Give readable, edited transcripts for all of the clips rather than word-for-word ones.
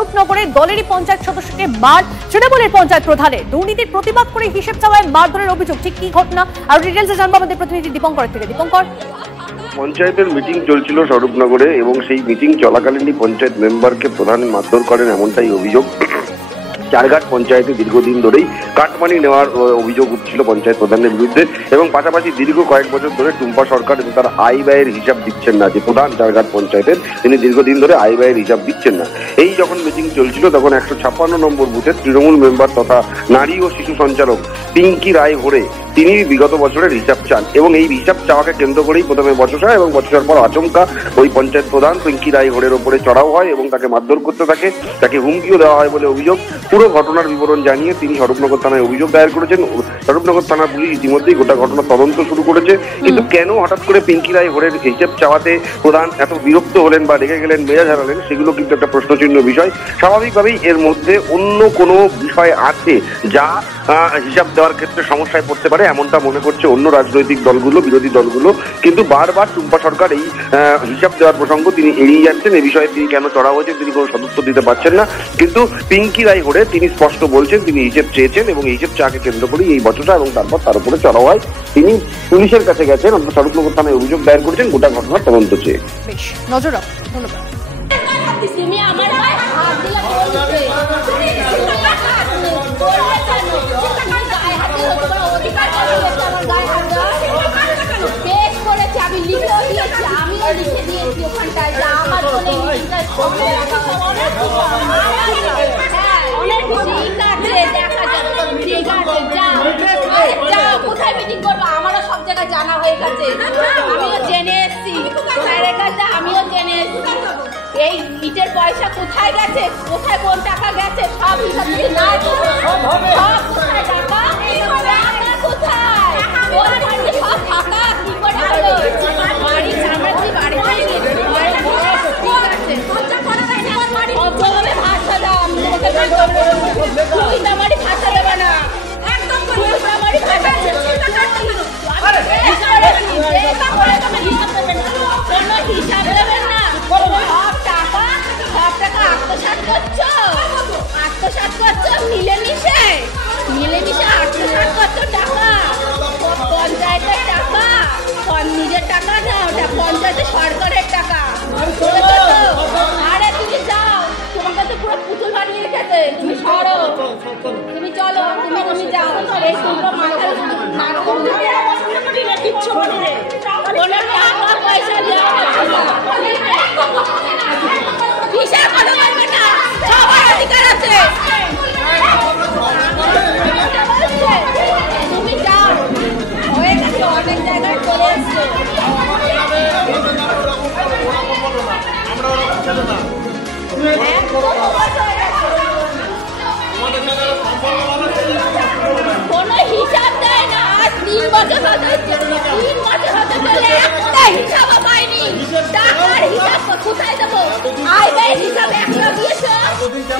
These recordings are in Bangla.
স্বরূপনগরে দলেরই পঞ্চায়েত সদস্যকে মার তৃণমূলের পঞ্চায়েত প্রধানের। দুর্নীতির প্রতিবাদ করে হিসেব চাওয়ায় মারধরের অভিযোগ। ঠিক কি ঘটনা আর ডিটেলসে জানবো আমাদের প্রতিনিধি দীপঙ্করের থেকে। দীপঙ্কর, পঞ্চায়েতের মিটিং চলছিল স্বরূপনগরে এবং সেই মিটিং চলাকালীনই পঞ্চায়েত মেম্বারকে প্রধান মারধর করেন এমনটাই অভিযোগ। চারঘাট পঞ্চায়েতে দীর্ঘদিন ধরেই কাটমানি নেওয়ার অভিযোগ উঠছিল পঞ্চায়েত প্রধানের বিরুদ্ধে এবং পাশাপাশি দীর্ঘ কয়েক বছর ধরে টুম্পা সরকার এবং তার আয় ব্যয়ের হিসাব দিচ্ছেন না। যে প্রধান চারঘাট পঞ্চায়েতের, তিনি দীর্ঘদিন ধরে আয় ব্যয়ের হিসাব দিচ্ছেন না। এই যখন মিটিং চলছিল তখন 156 নম্বর বুথের তৃণমূল মেম্বার তথা নারী ও শিশু সঞ্চালক পিঙ্কি রায় ঘোড়ে তিনি বিগত বছরের হিসাব চান এবং এই হিসাব চাওয়াকে কেন্দ্র করেই প্রথমে বচসা এবং বচসার পর আচমকা ওই পঞ্চায়েত প্রধান পিঙ্কি রায় ঘোড়ের ওপরে চড়াও হয় এবং তাকে মারধর করতে থাকে, তাকে হুমকিও দেওয়া হয় বলে অভিযোগ। পুরো ঘটনার বিবরণ জানিয়ে তিনি স্বরূপনগর থানায় অভিযোগ দায়ের করেছেন। স্বরূপনগর থানার পুলিশ ইতিমধ্যেই গোটা ঘটনা তদন্ত শুরু করেছে। কিন্তু কেন হঠাৎ করে পিঙ্কি রায় ঘোড়ের হিসাব চাওয়াতে প্রধান এত বিরক্ত হলেন বা রেগে গেলেন, মেজাজ হারালেন, সেগুলো কিন্তু একটা প্রশ্নচিহ্ন বিষয়। স্বাভাবিকভাবেই এর মধ্যে অন্য কোনো বিষয় আছে যা হিসাব দেওয়ার ক্ষেত্রে সমস্যায় পড়তে পারে, এমনটা মনে করছে অন্য রাজনৈতিক দলগুলো, বিরোধী দলগুলো। কিন্তু বারবার টুম্পা সরকার এই হিসাব দেওয়ার প্রসঙ্গ তিনি এড়িয়ে যাচ্ছেন। এই বিষয়ে তিনি কেন চড়া হয়েছে তিনি কোনো সদুত্তর দিতে পারছেন না। কিন্তু পিঙ্কি রায় ঘোড়ে তিনি স্পষ্ট বলছেন তিনি হিসেব চেয়েছেন এবং এই হিসেব চাকে কেন্দ্র করেই এই বচসা এবং তারপর তার উপরে চড়া হয়। তিনি পুলিশের কাছে গেছেন, অর্থাৎ স্বরূপনগর থানায় অভিযোগ দায়ের করেছেন গোটা ঘটনার তদন্ত চেয়ে। নজর রাখুন। ধন্যবাদ। কোথায় মিটিং করবো আমারও সব জায়গায় জানা হয়ে গেছে, আমিও জেনে এসছি, স্যারের কাছে আমিও জেনে এসছি এই ইটের পয়সা কোথায় গেছে, কোথায় কোন টাকা গেছে সব হিসাব নাই। সব কোথায় টাকা, কোথায় সব ফাঁকা কি করে হলো? বাড়ি আমরা কি বাড়ি ভাষা দাম তুই আমারই ভাষা দেবে না, একদম আমারই ভাষা হিসাব দেবেন না। সব টাকা আত্মসাৎ করছো মিলেমিশে আত্মসাৎ করছো টাকা। পঞ্চায়েতের টাকা নিজের টাকা না, ওটা পঞ্চায়েতের সরকারের টাকা। আরে তুমি যাও, তোমাকে তো পুরো পুতুল বানিয়ে রেখেছে। তুমি সরো, তুমি চলো, তুমি যাও। এই তোমরা মাথায় কিচ্ছু বলে টাকা পয়সা দেওয়া হিসাব করা যাবে না, সবার অধিকার আছে। তুমি যাও, হয়ে গেছে, অনেক জায়গায় চলে এসছে। কোনো হিসাব দেয় না। আজ 3 বছর হতে চলে একটা হিসাবও পাইনি। টাকার হিসাব কোথায় দেবো? আয় ব্যয় হিসাব একটা দিয়েছো,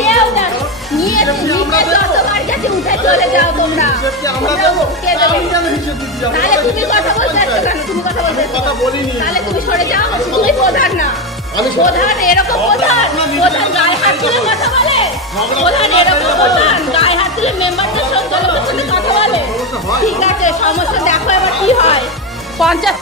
কেউ দেন নিয়েছে, নিতে যতবার গেছে উঠে চলে যাও তোমরা। তাহলে তুমি কথা বলতে আসছো কেন? তুমি কথা বলতে তাহলে তুমি সরে যাও। তুমি প্রধান না, প্রধান এরকম প্রধান গায়ে হাত তুলে কথা বলে, প্রধান এরকম প্রধান গায়ে হাত তুলে মেম্বারদের সঙ্গে কথা বলে। ঠিক আছে, সমস্যা দেখো এবার কি হয়। 50